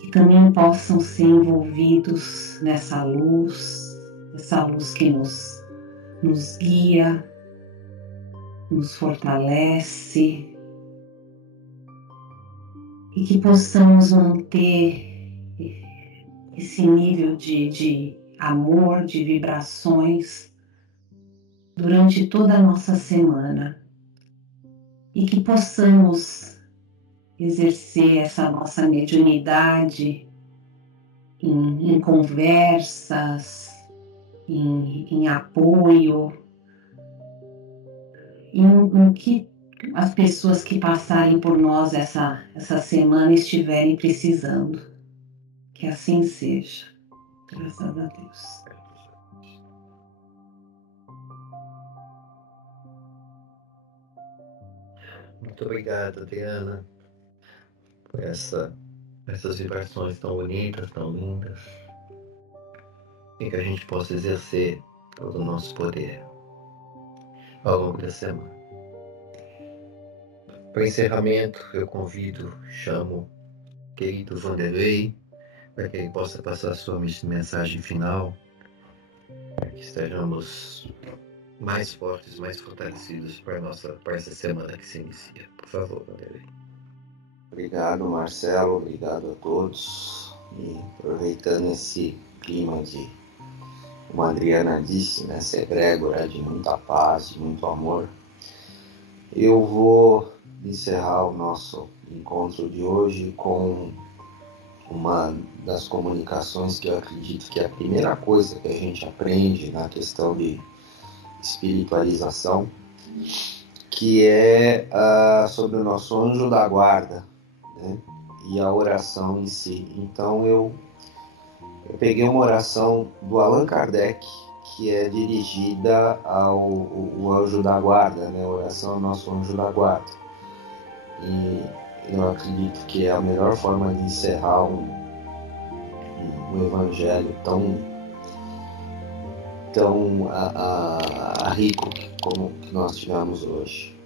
que também possam ser envolvidos nessa luz, essa luz que nos guia, nos fortalece, e que possamos manter esse nível de amor, de vibrações durante toda a nossa semana, e que possamos exercer essa nossa mediunidade em conversas, em apoio, em que as pessoas que passarem por nós essa semana estiverem precisando. Que assim seja. Graças a Deus. Muito obrigado, Adriana, por essas vibrações tão bonitas, tão lindas, e que a gente possa exercer todo o nosso poder ao longo da semana. Para encerramento, eu chamo o querido Vanderlei, para que ele possa passar a sua mensagem final, para que estejamos mais fortes, mais fortalecidos para essa semana que se inicia. Por favor, Vanderlei. Obrigado, Marcelo. Obrigado a todos. E aproveitando esse clima de, como a Adriana disse, né, essa egrégora de muita paz, de muito amor, eu vou encerrar o nosso encontro de hoje com uma das comunicações que eu acredito que é a primeira coisa que a gente aprende na questão de espiritualização, que é sobre o nosso anjo da guarda, né? E a oração em si. Então eu peguei uma oração do Allan Kardec, que é dirigida ao o anjo da guarda, né? A oração ao nosso anjo da guarda. E eu acredito que é a melhor forma de encerrar um evangelho tão rico como que nós tivemos hoje.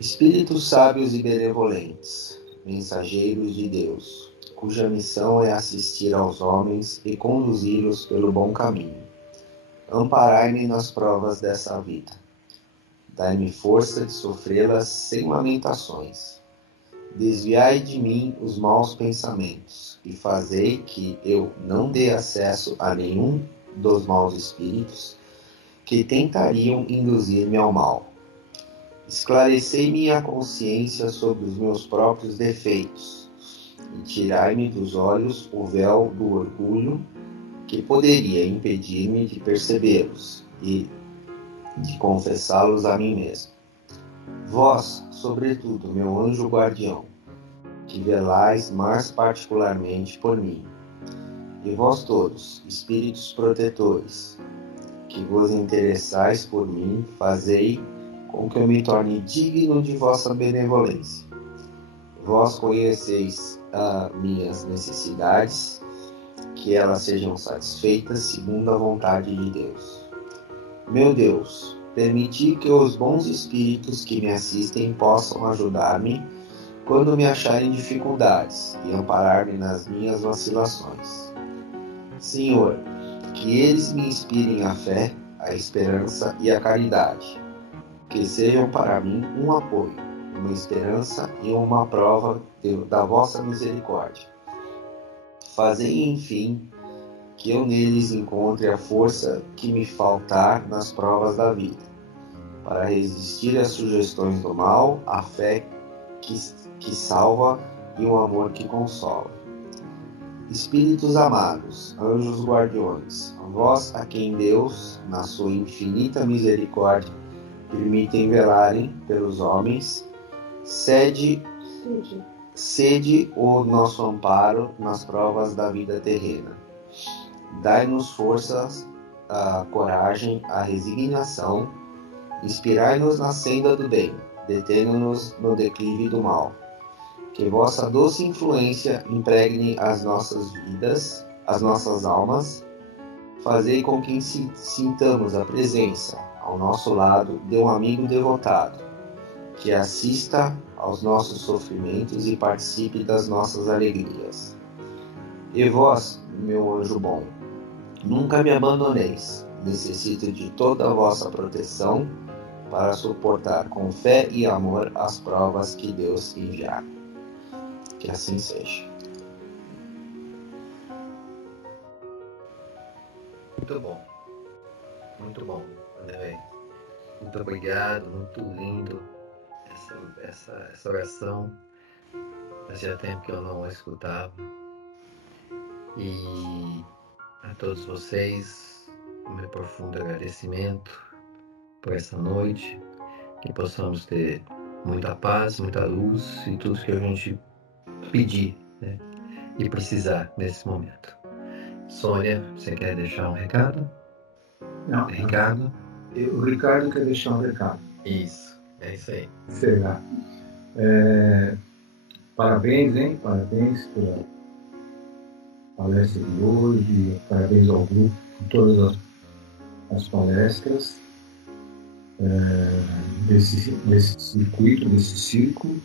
Espíritos sábios e benevolentes, mensageiros de Deus, cuja missão é assistir aos homens e conduzi-los pelo bom caminho. Amparai-me nas provas dessa vida. Dai-me força de sofrê-las sem lamentações. Desviai de mim os maus pensamentos e fazei que eu não dê acesso a nenhum dos maus espíritos que tentariam induzir-me ao mal. Esclarecei minha consciência sobre os meus próprios defeitos e tirai-me dos olhos o véu do orgulho que poderia impedir-me de percebê-los e de confessá-los a mim mesmo. Vós, sobretudo, meu anjo guardião, que velais mais particularmente por mim, e vós todos, espíritos protetores, que vos interessais por mim, fazei com que eu me torne digno de vossa benevolência. Vós conheceis minhas necessidades, que elas sejam satisfeitas segundo a vontade de Deus. Meu Deus, permiti que os bons espíritos que me assistem possam ajudar-me quando me acharem dificuldades e amparar-me nas minhas vacilações. Senhor, que eles me inspirem a fé, a esperança e a caridade, que sejam para mim um apoio, uma esperança e uma prova da vossa misericórdia. Fazei, enfim, que eu neles encontre a força que me faltar nas provas da vida, para resistir às sugestões do mal, a fé que salva e um amor que consola. Espíritos amados, anjos guardiões, vós a quem Deus, na sua infinita misericórdia, permitem velarem pelos homens, sede o nosso amparo nas provas da vida terrena. Dai-nos forças, a coragem, a resignação, inspirai-nos na senda do bem, detendo-nos no declive do mal. Que vossa doce influência impregne as nossas vidas, as nossas almas, fazei com que sintamos a presença, ao nosso lado, de um amigo devotado, que assista aos nossos sofrimentos e participe das nossas alegrias. E vós, meu anjo bom, nunca me abandoneis, necessito de toda a vossa proteção para suportar com fé e amor as provas que Deus enviar. Que assim seja. Muito bom. Muito bom, André. Muito obrigado, muito lindo essa oração. Fazia tempo que eu não a escutava. E a todos vocês, o meu profundo agradecimento por essa noite. Que possamos ter muita paz, muita luz e tudo que a gente pedir, né, e precisar nesse momento. Sônia, você quer deixar um recado? Não. Ricardo? O Ricardo quer deixar um recado. Isso, é isso aí. Será. Parabéns, hein? Parabéns pela palestra de hoje. Parabéns ao grupo por todas as palestras desse circuito, desse círculo.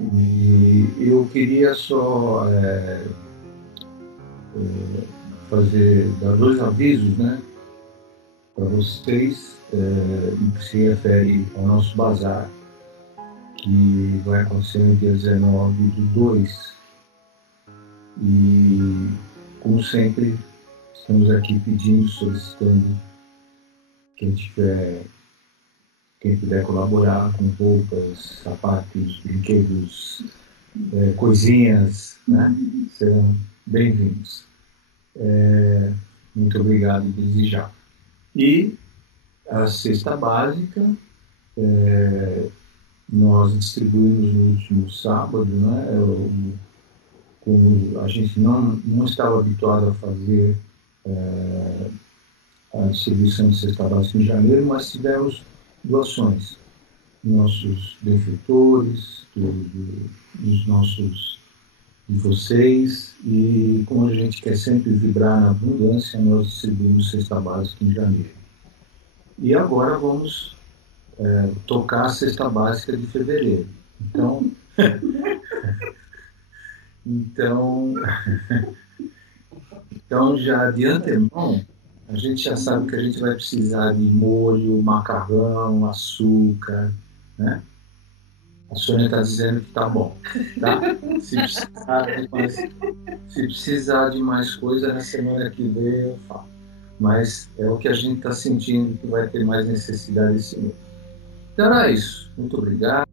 E eu queria só dar dois avisos, né, para vocês, no que se refere ao nosso bazar, que vai acontecer no dia 19/2. E, como sempre, estamos aqui pedindo, solicitando quem puder colaborar com roupas, sapatos, brinquedos, coisinhas, né? Serão bem-vindos. Muito obrigado desde já. E a cesta básica nós distribuímos no último sábado, né? Como a gente não estava habituado a fazer a distribuição de cesta básica em janeiro, mas tivemos doações. Nossos benfeitores, de vocês, e como a gente quer sempre vibrar na abundância, nós distribuímos cesta básica em janeiro. E agora vamos tocar a cesta básica de fevereiro. Então já de antemão, a gente já sabe que a gente vai precisar de molho, macarrão, açúcar, né? A Sônia está dizendo que tá bom, tá? Se precisar de mais coisa, na semana que vem eu falo. Mas é o que a gente está sentindo que vai ter mais necessidade esse mês. Então era isso. Muito obrigado.